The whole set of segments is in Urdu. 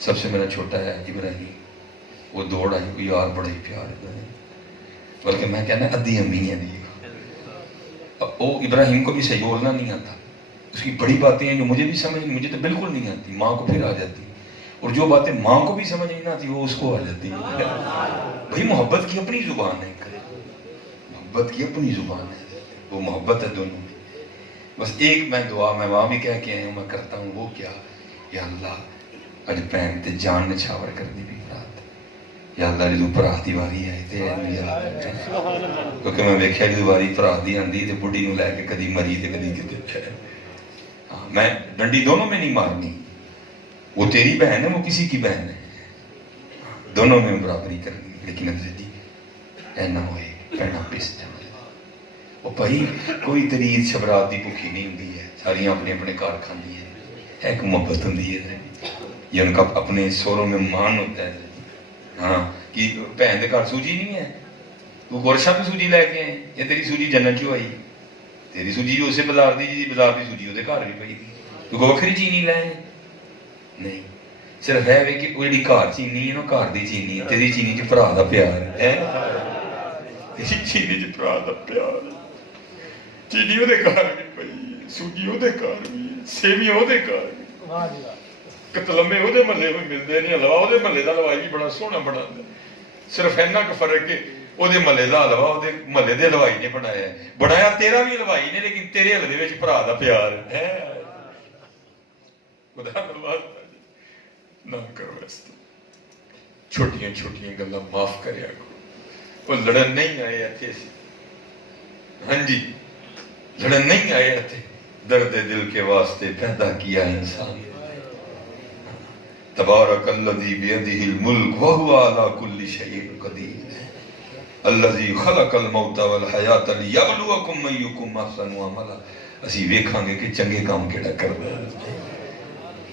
سب سے میرا چھوٹا ہے ابراہیم، وہ دوڑ آئی، وہ یار بڑا ہی پیار ہے، بلکہ میں کہنا ادھی امی ہے دی۔ وہ ابراہیم کو بھی صحیح بولنا نہیں آتا، اس کی بڑی باتیں ہیں جو مجھے بھی سمجھ، مجھے تو بالکل نہیں آتی، ماں کو پھر آ جاتی، اور جو باتیں ماں کو بھی سمجھ نہیں آتی وہ اس کو آ جاتی ہے۔ بھائی محبت کی اپنی زبان ہے، محبت کی اپنی زبان ہے، وہ محبت ہے دونوں میں۔ بس ایک میں دعا میں وہاں بھی کہہ کے آیا ہوں، میں کرتا ہوں، وہ کیا، یا اللہ اج بہن تے جان نچھاور کر دی بھی رات، یا اللہ جدو بھرا دی واری آئی تے کیونکہ میں ویکھیا جدو واری بھرا دی آندی تے بڈھی نو لے کے کدی مری تے کدی کتے، میں ڈنڈی دونوں میں نہیں مارنی، وہ تیری بہن ہے، وہ کسی کی بہن ہے، دونوں میں برابری کرنی، لیکن جی اینا ہوئے پہنا پس جائے۔ وہ بھائی کوئی ترید شبرات دی بھوکی نہیں ہوتی ہے، ساریاں اپنے اپنے کار کھاندی ہیں، ایک محبت ہوتی ہے، یہ ان کا اپنے سوروں میں مان ہوتا ہے۔ ہاں کہ بہن دے گھر سوجی نہیں ہے، تو گورشا بھی سوجی لے کے آئے، یا تیری سوجی جنت کیوں آئی، تیری سوجی جو اسے بازار دی جی بازار دی سوجی وہ گھر بھی پئی تھی، تو وکری چینی لے نہیں، صرف ہے کہ وہ جی گھر چینی ہے نا، گھر دی چینی ہے، تیری چینی چ بھرا دا پیار ہے، تیری چینی چ بھرا دا پیار ہے، چینی وہ گھر بھی پئی، سوجی وہ گھر بھی، سیویاں وہ گھر بھی، کتلمے وہ محلے میں ملتے نہیں، ہلوا وہ محلے کا ہلوائی بھی بڑا سوہنا بنا، صرف اینا کا فرق کہ وہ محلے کا ہلوا وہ محلے کے ہلوائی نے بنایا، بنایا تیرا بھی ہلوائی نے، لیکن تیرے حلوے میں بھرا دا پیار ہے۔ خدا نہ کرو اس چھوٹیاں چھوٹیاں گلاں معاف کریا کرو، وہ لڑن نہیں آئے اتنے، ہاں جی لڑن نہیں آئے اتنے، درد دل کے واسطے پیدا کیا انسان، تبارک الذی بیدہ الملک وہو علی کل شیء قدیر، الذی خلق الموت والحیات لیبلوکم ایکم احسن عملا، اسی ویکھاں گے کہ چنگے کام کیڑا کردا ہے،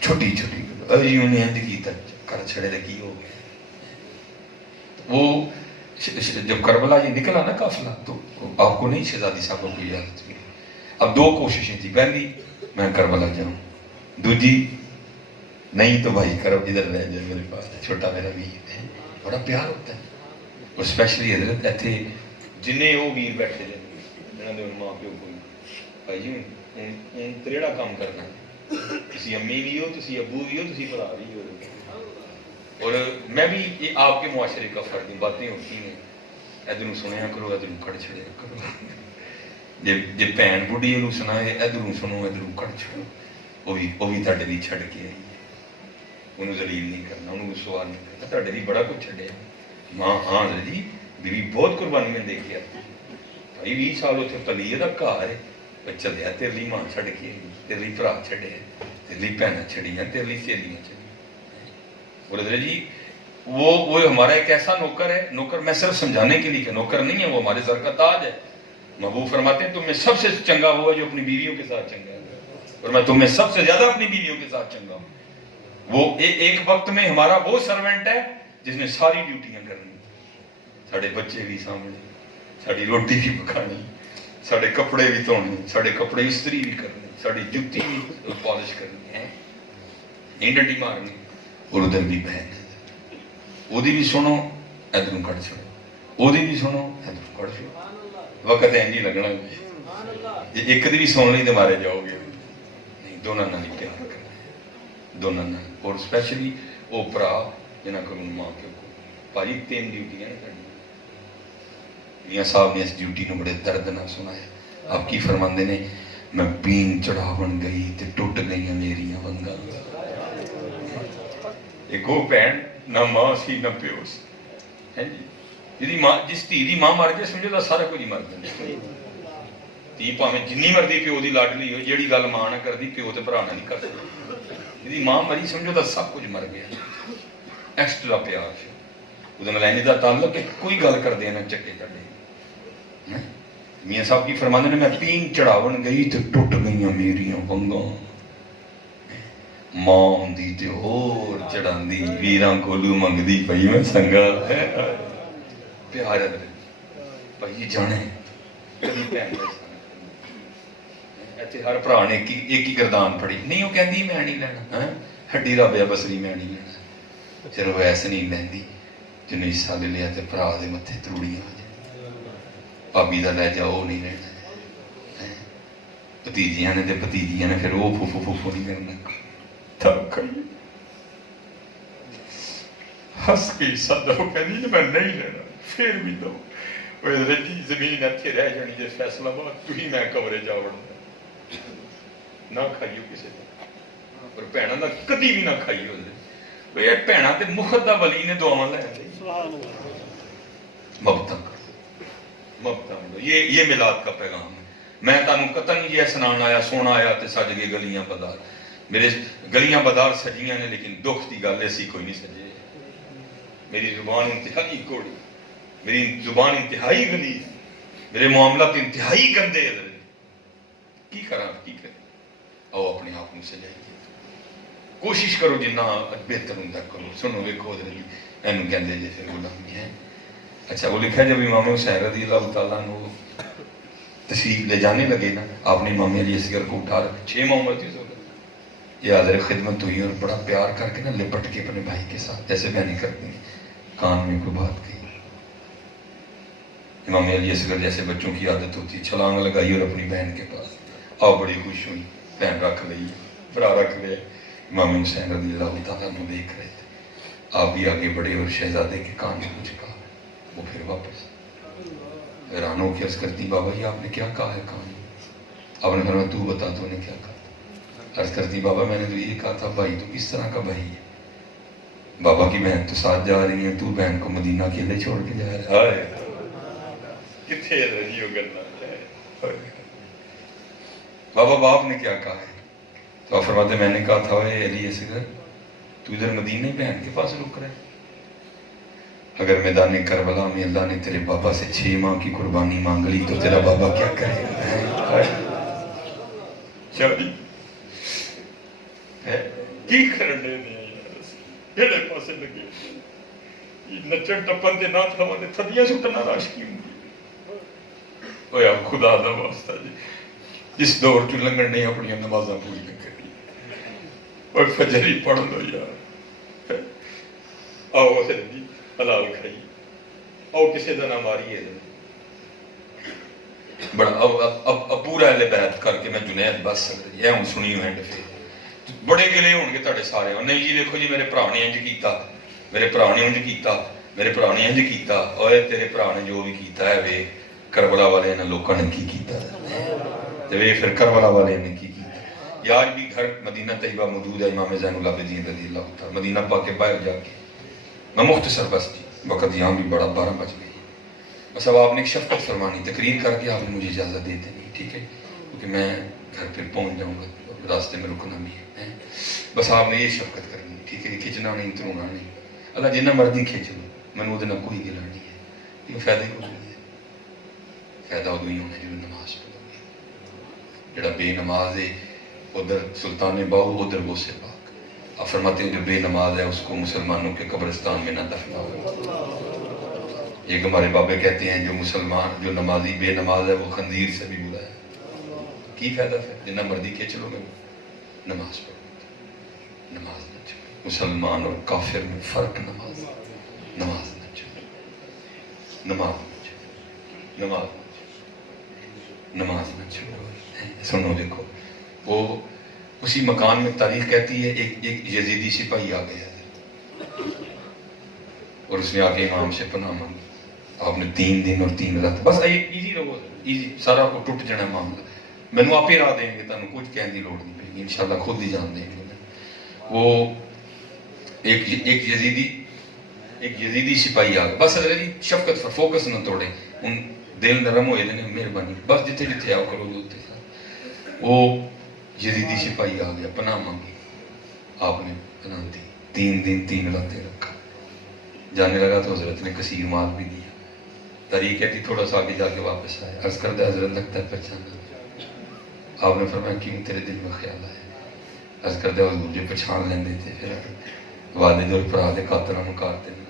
چھوٹی چھوٹی ایوں نے اند کیتا کر چھڑے لگی ہو گئے۔ وہ جب کربلا یہ نکلا نا قافلہ، تو آپ کو نہیں شہزادی صاحب کو کوئی یاد تھی، اب دو کوششیں تھی، پہلی میں کربلا جاؤں، دوسری نہیں تو بھائی کرب ادھر رہ جائے میرے پاس، چھوٹا میرا ویر ہے، بڑا پیار ہوتا ہے، اور اسپیشلی حضرت ایتھے جنہیں وہ ویر بیٹھے جائے جنہوں نے ماں پیو کوئی بھائی جی ہوں تریڑا کام کرنا ہے، تسی امی بھی ہو، تسی ابو بھی ہو، تسی بھرا بھی ہو، اور میں بھی یہ آپ کے معاشرے کا فرد ہوں، باتیں ہوتی ہیں ادھر سنیا کرو ادھر کڑ چھڑیا کرو، جی بھن بڑھی وہ سنائے ادھر سنو ادھر کڑ چھڑو، وہ بھی تھوڑے لیے چھڑ کے آئی، انہوں ذلیل نہیں کرنا، انہوں سوال نہیں کرنا، تھوڑے لیے بڑا کچھ چھڑیا، ماں ہاں جی بیوی بہت قربانیاں دے کے آتی، بھائی 20 سال اتنے پلی کا گھر ہے، چلیا تیرے لیے ماں چھڑ کے آئی، تیرے لیے بھرا چھڑے، تیرے لیے بھنیں چھڑیاں، تیرے لیے سہیلیاں چھڑیاں، اور حضرت جی وہ ہمارا ایک ایسا نوکر ہے، نوکر میں صرف سمجھانے کے لیے کہ نوکر نہیں ہے، وہ ہمارے سر کا تاج ہے، محبوب فرماتے ہیں تم میں سب سے چنگا ہوا جو اپنی بیویوں کے ساتھ چنگا ہے، اور میں تم میں سب سے زیادہ اپنی بیویوں کے ساتھ چنگا ہوں۔ وہ ایک وقت میں ہمارا وہ سرونٹ ہے جس نے ساری ڈیوٹیاں کرنی، ساڑھے بچے بھی سامنے، ساڑھی روٹی بھی پکانی، ساڑھے کپڑے بھی دھونے، ساڑھے کپڑے استری بھی کرنے، ساڑھی جتی بھی پالش کرنی ہے، نہیں ڈنڈی مارنی، اور ادھر بھی بہن وہ بھی سنو ادھر کٹ چھڑو، وہ بھی سنو ادھر کٹ چھڑو، وقت اینج ہی لگنا، ایک دی بھی سن لی تو مارے جاؤ گے، نہیں دونوں نال پیار کرنا، دونوں نال، اور اسپیشلی وہ برا جنہاں کو ماں پیو کو بھائی 3 ڈیوٹیاں نہیں کرنی۔ میاں صاحب نے اس ڈیوٹی کو بڑے درد نہ سنایا، آپ کی فرماندے نے میں پین چڑھاون گئی تے ٹوٹ گئی میریاں ونگاں، ایک وہ بہن نہ ماں سی نہ پیو سی، جی جس دھی دی ماں مر جائے سمجھو تو سارا کچھ مر جائے، دھی پاویں جنی مرضی پیو دی لاڈلی ہو، جیڑی گل ماں نہ کردی پیو تے بھرا نہیں کر سکدا، جی ماں مری سمجھو تو سب کچھ مر گیا، ایکسٹرا پیار وہ ملینی کا تعلق ہے، کوئی گل کر دے نہ چکے چڑے۔ میاں صاحب کی فرماندے نے میں پین چڑھاون گئی تے ٹوٹ گئیاں میریاں ونگاں، ماں ہوندی تے ہور چڑھاندی، ویراں کولو منگدی پئی میں سنگا، پیار ہے بھائی جانے کبھی بھن ایتھے ہر بھرا نے ایک ہی گردان پڑی، نہیں وہ کہندی میں نہیں لینا، ہڈی رب ہے بسری میں نہیں لینا، چلو ایسے نہیں لینی جنہیں حصہ لے لیا تو برا دے متھے تروڑیاں آ جائیں بھابی کا لے جاؤ نہیں رہنا بھتیجیاں نے تو بھتیجیاں نے پھر وہ پھوپھو پھوپھو نہیں کرنا ہس کے حصہ دو کہنی میں نہیں لینا پھر بھی دو جی زمین اتنے رہ جانی جی فیصلہ باد تھی میں کمرے جا وڑنا نہ کھائیو کسی کا پر بھنوں کا کدی بھی نہ کھائیو یہ بھنوں تے مفت دا ولی نے دعاواں لے محبتاں یہ میلاد کا پیغام ہے میں تمہیں قطن نہیں یہ سنان آیا سونا آیا تے سج گئے گلیاں بازار میرے گلیاں بازار سجیاں نے لیکن دکھ کی گل ایسی کوئی نہیں سجے میری زبان انتہائی کوڑی میری زبان انتہائی غلیظ میرے معاملات انتہائی گندے کی کرا کی کرے آؤ اپنے آپ کو سجائیے کوشش کرو جنہ بہتر ہوں کرو سنو ویکھو اینو کہندے جی پھر غلامی ہے اچھا وہ لکھا جب امام حسین رضی اللہ تعالیٰ عنہ تشریف لے جانے لگے نا آپ نے امام علی اصغر کو اٹھا رکھا 6 ماہ عمر تھی یہ حاضر خدمت ہوئی اور بڑا پیار کر کے نا لپٹ کے اپنے بھائی کے ساتھ جیسے بہنیں کرتی ہیں کان میں کوئی بات کہی امام علی اصغر جیسے بچوں کی عادت ہوتی چھلانگ لگائی اور اپنی بہن کے پاس آپ بڑی خوش ہوئی بہن رکھ لئی برا رکھ لیا امام حسین رضی اللہ تعالیٰ عنہ دیکھ رہے تھے آپ بھی آگے بڑھے اور شہزادے کے کان میں کچھ کہا وہ پھر واپس حیران ہو کے عرض کرتی بابا جی آپ نے کیا کہا ہے کان آپ نے فرمایا تو بتا تو نے کیا کہا عرض کرتی بابا میں نے تو یہ کہا تھا بھائی تو کس طرح کا بھائی ہے بابا کی بہن تو ساتھ جا رہی ہے تو بہن کو مدینہ اکیلے چھوڑ کے جا رہا ہے کتنے رہی کرنا بابا باپ نے کیا کہا ہے تو آپ فرماتے میں نے کہا تھا اے علی اصغر تو ادھر مدینہ بہن کے پاس رک رہا ہے اگر میدان کربلا میں اللہ نے تیرے بابا سے 6 ماہ کی قربانی مانگ لی تو تیرا بابا کیا کرے گا کی کرنے جڑے پاسے لگے نچن ٹپن دے نہ تھاواں تے تھدیاں سٹنا راشکی ہوندی اوے اب خدا دا واسطہ جی جس دور چ لنگن نے اپنی نمازاں پوری کری اوے فجر ہی پڑھ لو یار آؤ جی حلال کھائی آؤ کسی دا نہ ماری ہے بڑا اب پورا اہل بیت کر کے میں جنید بس سکتا یہ ہوں سنی ہوں اینڈ پھر بڑے گلے ہون گے تہاڈے سارے نہیں جی دیکھو جی میرے بھرا نے انج کیتا میرے بھرا نے انج کیتا میرے بھرا نے انج کیتا اوے تیرے بھرا نے جو بھی کیتا ہے وے کربلا والے نے لوکاں نے کی کیتا تے وے پھر کربلا والے نے کی کیتا یا آج بھی گھر مدینہ طیبہ موجود ہے امام زین العابدین رضی اللہ تعالی مدینہ پاک کے باہر جا کے میں مختصر بس جی وقت یہاں بھی بڑا 12 بج گئی بس اب آپ نے ایک شفقت فرمانی تقریر کر کے آپ نے مجھے اجازت دے دینی ٹھیک ہے کیونکہ میں گھر پھر پہنچ جاؤں گا راستے میں رکنا بھی ہے بس آپ نے یہ شفقت کرنی ٹھیک ہے کھچنا نہیں ترونا نہیں اللہ جنہ مرضی کھچ لو میں وہ کوئی گلا نہیں ہے یہ فائدہ کچھ نہیں ہے فائدہ ادو ہی ہونا جب نماز پڑھو گے جڑا بے نماز ہے ادھر سلطان باؤ ادھر غوث پاک آپ فرماتے ہیں جو بے نماز ہے اس کو مسلمانوں کے قبرستان میں نہ دفناؤ ایک ہمارے بابے کہتے ہیں جو مسلمان جو نمازی بے نماز ہے وہ خنزیر سے بھی برا ہے کی فائدہ پھر جنہ مرضی کھچ لو میں نماز پڑھو نماز نہ چھوڑو مسلمان اور کافر میں فرق نماز نماز نہ چھوڑو نماز نہ چھوڑو نماز نہ چھوڑو نماز نہ چھوڑو سنو دیکھو وہ اسی مکان میں تاریخ کہتی ہے ایک یزیدی سپاہی آ گیا اور اس نے آ کے امام سے پناہ مانگی آپ نے 3 دن اور 3 رات بس ایزی رہو ایزی سارا کو ٹوٹ جانا معاملہ میں آپ ہی راہ دیں گے تمہیں کچھ کہنے کی لوڑ نہیں پڑے گی انشاءاللہ خود ہی جان دیں گے وہ ایک یزیدی سپاہی آ گیا بس شفقت پر فوکس نہ توڑے ان دل نرم ہوئے دینے مہربانی بس جتھے جتھے آؤ کرو دوتے وہ یزیدی سپاہی آ گیا پناہ مانگی آپ نے پناہ دی 3 دن 3 راتیں رکھا جانے لگا تو حضرت نے کثیر مال بھی دیا طریق ہے تھوڑا سا آگے جا کے واپس آیا عرض کر دے حضرت لگتا ہے پہچانا آپ نے فرمایا کیوں تیرے دل میں خیال آیا عرض کر دے حضور جو پہچان لیندے تھے پھر والد اور پرا دے قاتلہ مکارتے ہیں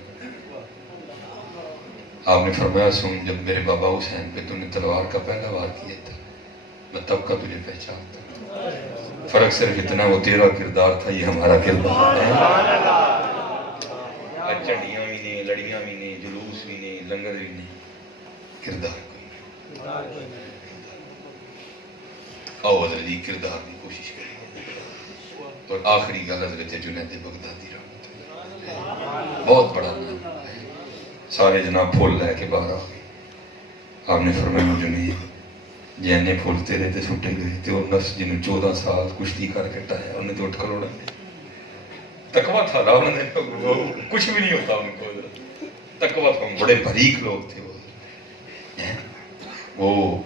آپ نے فرمایا سن جب میرے بابا حسین پہ تو نے تلوار کا پہلا وار کیا تھا میں تب کا تجھے پہچانتا فرق صرف اتنا وہ تیرا کردار تھا یہ ہمارا کردار ہے نہیں، لنگر بھی نہیں، کردار کوئی نہیں. آؤ حضرت جی کردار کی کوشش کریں. اور آخری گل حضرت جنید بغدادی رحمۃ اللہ، بہت بڑا نام ہے. سارے جناب پھول لے کے باہر آ گئے. آپ نے فرمایا جنید جینے پھول تیرے تے سٹے گئے تے وہ نفس جنہیں 14 سال کشتی کر کے ٹایا انہیں تو اٹھ کر اڑا دیا. تقویٰ تھا نا انہوں نے، کچھ بھی نہیں ہوتا ان کو. تقویٰ تھا، بڑے باریک لوگ تھے وہ.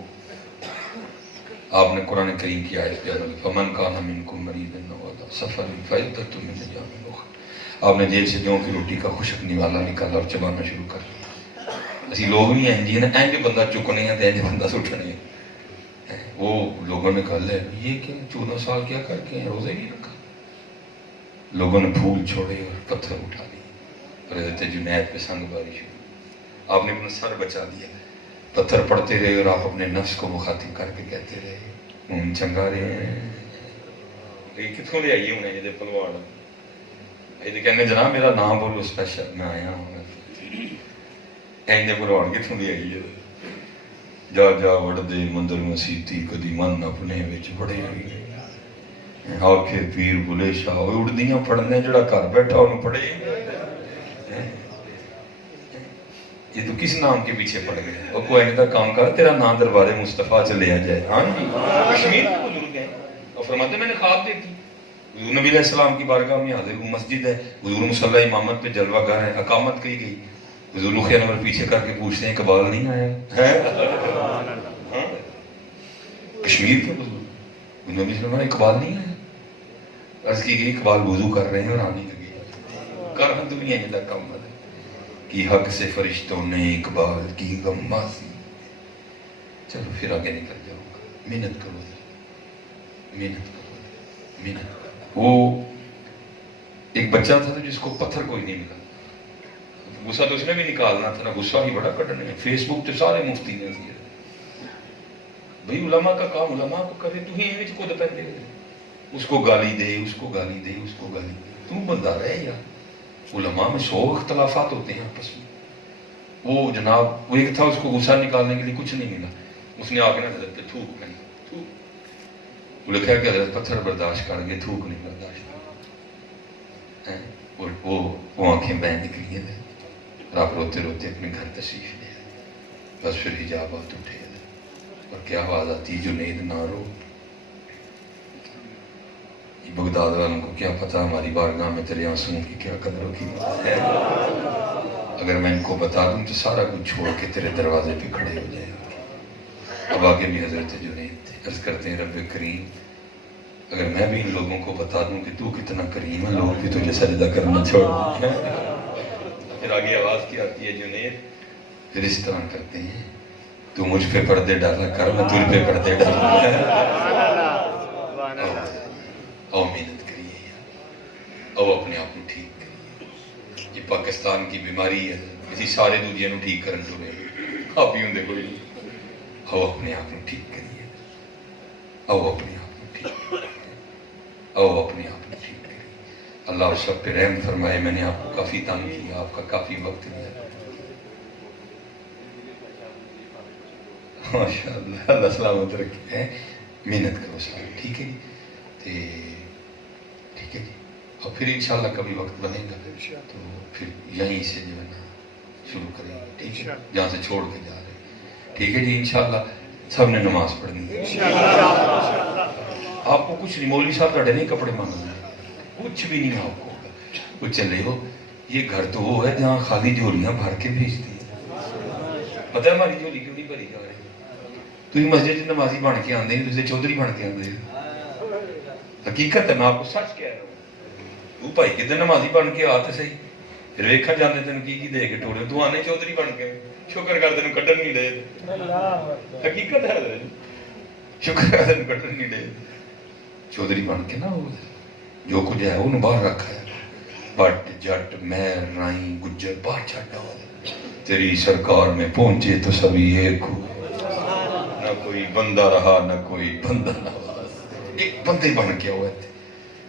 آپ نے قرآن کریم کی آیت پہ فمن کان منکم مریضا او علی سفر فعدۃ من ایام اخر. آپ نے جیل سے جوں کی روٹی کا خشک نوالا نکالا اور چبانا شروع کر دیا. اسی لوگ بھی ہیں جی نا، اینج بندہ چکنے ہیں اینج بندہ سٹنے ہیں. وہ لوگوں نے کہا لے یہ کہ 14 سال کیا کر کے ہیں، روزے نہیں رکھا. لوگوں نے پھول چھوڑے اور پتھر اٹھا لیے اور حضرت جنید پہ سنگ باری شروع. آپ نے اپنا سر بچا دیا. پتھر پڑتے رہے اور آپ اپنے نفس کو مخاطب کر کے کہتے رہے ہوں چنگا رہے ہیں. یہ کتوں لے آئیے ہونے جیسے پلوان یہ کہنے جناب میرا نام بولو اسپیشل میں آیا ہوں. ایسے پلوان کتوں لے آئیے. جا جا وڑ دے مندر مسیتی کدی من اپنے وچ بڑے رہی آخر پیر بلے شاہ اڑدیاں پڑھنے جڑا گھر بیٹھا انہوں پڑھے. یہ تو کس نام کے پیچھے پڑ گئے. اور کوئی ایسا کام کر تیرا نام دربار مصطفیٰ چ لیا جائے. ہاں جی کشمیر کے بزرگ ہیں اور فرماتے میں نے خواب دیکھی حضور نبی علیہ السلام کی بارگاہ میں حاضر ہوں. مسجد ہے، حضور مصلی امامت پہ جلوہ گاہ ہے، اقامت کی گئی. حضور رخ انور پیچھے کر کے پوچھتے ہیں اقبال نہیں آیا ہے؟ کشمیر کے بزرگ نبی صلی اللہ علیہ وسلم اقبال نہیں آیا. عرض کی گئی اقبال وضو کر رہے ہیں اور آنے لگے. کر دنیا یہ کام ہے کہ حق سے فرشتوں نے اقبال کی غمازی. چلو پھر آگے نکل جاؤں گا. محنت کرو محنت کرو محنت کرو. وہ ایک بچہ تھا جس کو پتھر کوئی نہیں ملا. غصہ تو اس نے بھی نکالنا تھا نا، غصہ ہی بڑا کٹنے. فیس بک تو سارے مفتی نے دیا بھئی علماء کا کام علماء کو کرے. تو ہی ایویں خود پہلے اس کو گالی دے اس کو گالی دے اس کو گالی دے. تم بندہ رہے یار. علماء میں 100 اختلافات ہوتے ہیں آپس میں. وہ جناب وہ ایک تھا اس کو غصہ نکالنے کے لیے کچھ نہیں ملا. اس نے آگے نہ حضرت پہ تھوک نہیں تھوک. وہ لکھا ہے کہ حضرت پتھر برداشت کر گئے تھوک نہیں برداشت کر. وہ آنکھیں بہ نکلی ہیں اور آپ روتے روتے اپنے گھر تشریف لے آئے. بس پھر حجابات اٹھے اور کیا آواز آتی جنید نہ رو. بغداد والوں کو کیا پتا ہماری بارگاہ میں تیرے آنسوؤں کی کیا قدر و قیمت ہے. اگر میں ان کو بتا دوں تو سارا کچھ چھوڑ کے تیرے دروازے پہ کھڑے ہو جائیں گے. اب آگے بھی حضرت جنید تھے. عرض کرتے ہیں رب کریم اگر میں بھی ان لوگوں کو بتا دوں کہ تو کتنا کریم ہے لوگ بھی تجھے سجدہ کرنا چھوڑ دیں. پھر آگے آواز کی آتی ہے جنید پھر اس طرح کرتے ہیں تو مجھ پہ پردے ڈالا کر میں تجھ پہ پردے ڈالوں. او محنت کریے او اپنے آپ کو ٹھیک کریے. یہ پاکستان کی بیماری ہے اسی سارے دوجیاں ٹھیک کرن تو رہے آپ ہی ہوں کوئی. او اپنے آپ کو ٹھیک کریے او اپنے آپ کو ٹھیک کریے او اپنے آپ کو ٹھیک کریے. اللہ اس سب پہ رحم فرمائے. میں نے آپ کو کافی تنگ کیا آپ کا کافی وقت لیا. ماشاء اللہ اللہ سلامت رکھے. محنت کرو سارے ٹھیک ہے جی. ٹھیک ہے جی. اور پھر انشاءاللہ کبھی وقت بنے گا تو پھر یہیں سے جو ہے نا شروع کریں گے. ٹھیک ہے جہاں سے چھوڑ کے جا رہے ہیں. ٹھیک ہے جی. انشاءاللہ سب نے نماز پڑھنی ہے. آپ کو کچھ نہیں مولوی صاحب تھوڑے نہیں کپڑے مانگنا ہے کچھ بھی نہیں. آپ کو وہ چلے ہو یہ گھر تو وہ ہے جہاں خالی جھولیاں بھر کے بھیجتی ہیں. پتہ ہے ہماری جھولی کیوں نہیں بھری جا رہی. تو یہ مسجد نمازی بن کے آندے ہیں تو چودھری بن کے آندے ہیں. حقیقت ہے میں آپ کو سچ کہہ رہا ہوں. تو بھائی کدھر نمازی بن کے آتے صحیح پھر ویکھا جاندے تینوں کی دے کے ٹوڑے تو آنے چودھری بن کے شکر کر تینوں کڈن نہیں دے. حقیقت ہے شکر کر تینوں کڈن نہیں دے. چودھری بن کے نا جو کچھ ہے انہوں باہر رکھا ہے. بٹ جٹ مہر رائیں گجر باہر چھٹا ہوا تیری سرکار میں پہنچے تو سبھی ایک ہو. نہ کوئی بندہ رہا نہ کوئی بندہ نہ ایک بندے بن کے ہوئے تھے.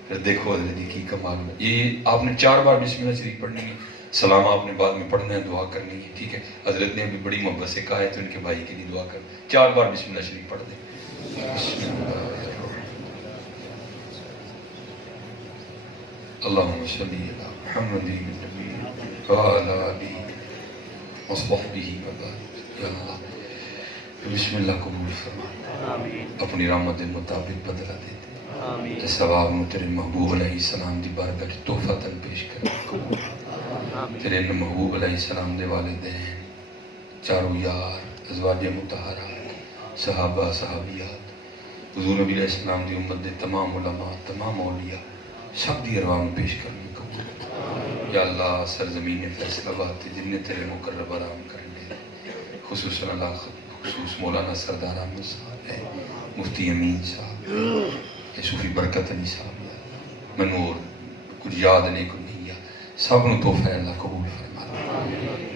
پھر دیکھو حضرت کی کمال میں یہ آپ نے 4 بار بسم اللہ شریف پڑھنی ہے سلام آپ نے بعد میں پڑھنا ہے، دعا کرنی ہے، ٹھیک ہے؟ حضرت نے بھی بڑی محبت سے کہا ہے تو ان کے بھائی کے لیے دعا کر 4 بار بسم اللہ شریف پڑھ دیں۔ بسم اللہ اللہم صلی علی محمد النبی وعلی آلہ وصحبہ وبارک۔ یا اللہ بسم اللہ قبول فرما، اپنی رحمت مطابق بدلہ دے دے، ثواب میں تیرے محبوب علیہ السلام دی بارگاہ تحفہ پیش کر قبول، تیرے محبوب علیہ السلام دے والدین، چاروں یار، ازواج مطہرات، صحابہ صحابیات، حضور نبی علیہ السلام دی امت دے تمام علماء، تمام اولیاء، سب دی ارواح میں پیش کرنے قبول۔ یا اللہ سرزمین فیصل آباد تے جن تیرے مقرب آرام کرنے، خصوصاً اللہ خصوص مولانا سردار احمد صاحب ہے، مفتی امین صاحب ہے، صوفی برکت علی صاحب ہے، منور کچھ یاد نہیں کچھ نہیں یا سب نو تحفہ اللہ قبول فرما۔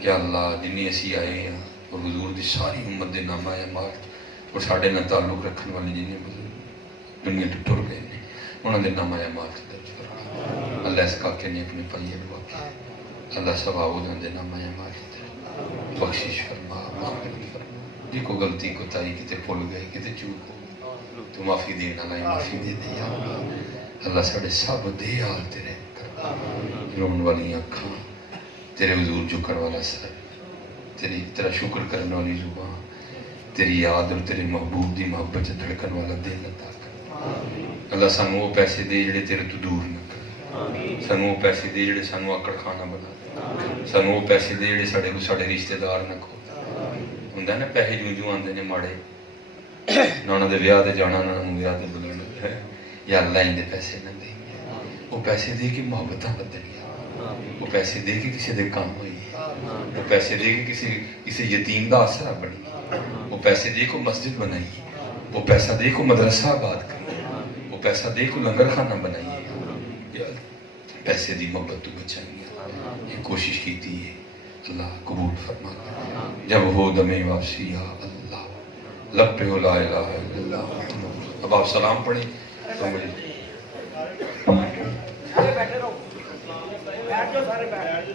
یا اللہ جنہیں اسی آئے ہیں اور حضور دی ساری امت دے نام آیا مارت اور ساڑھے نہ تعلق رکھن والے جنہیں بزرگ دنیا تو ٹر گئے ہیں انہوں نے نام آیا مارت درج فرما۔ اللہ اس کاکے نے اپنے پائیے دعا کی، اللہ سب آؤدان دے نام آیا مارت درج بخشش فرما، مغفرت فرما۔ جی کو غلطی کو تائی کتے پھول گئے کتے چوک ہو تو معافی دینا لائی معافی دے دے یا اللہ۔ اللہ ساڑھے سب دے آل تیرے کر رون والی آنکھاں، تیرے حضور جھکر والا سر، تیرا شکر کرنے والی زبان، تیری یاد اور تیرے محبوب دی محبت دھڑکن والا دل عطا کر۔ اللہ سانو وہ پیسے دے جڑے تیرے تو دور نہ کر، سانو وہ پیسے دے جڑے سانو آکڑ کھانا بنا دے، سانو وہ پیسے دے جڑے ساڑے کو ساڑے رشتہ دار نہ کھو ہوندا نا پیسے جو آندے نے ماڑے نہ انہاں دے ویاہ دے جانا نہ انہاں ویاہ دے بلانا۔ یا اللہ ان دے پیسے نہ دے، وہ پیسے دے کے محبتاں بدلیاں، وہ پیسے دے کے کسی دے کام ہوئی، وہ پیسے دے کے کسی یتیم دا آسرا بنی، وہ پیسے دے کو مسجد بنائی، وہ پیسہ دے کو مدرسہ آباد کری، وہ پیسہ دے کو لنگر خانہ بنائی۔ یا پیسے دی محبت تو بچائیں، یہ کوشش کی تھی اللہ قبول فرما۔ جب ہو دمِ واپسی یا اللہ، لب پہ ہو لا الہ الا اللہ محمد۔ اب آپ سلام پڑھیں تو مجھے بیٹھے رہو، بیٹھ جاؤ سارے بیٹھ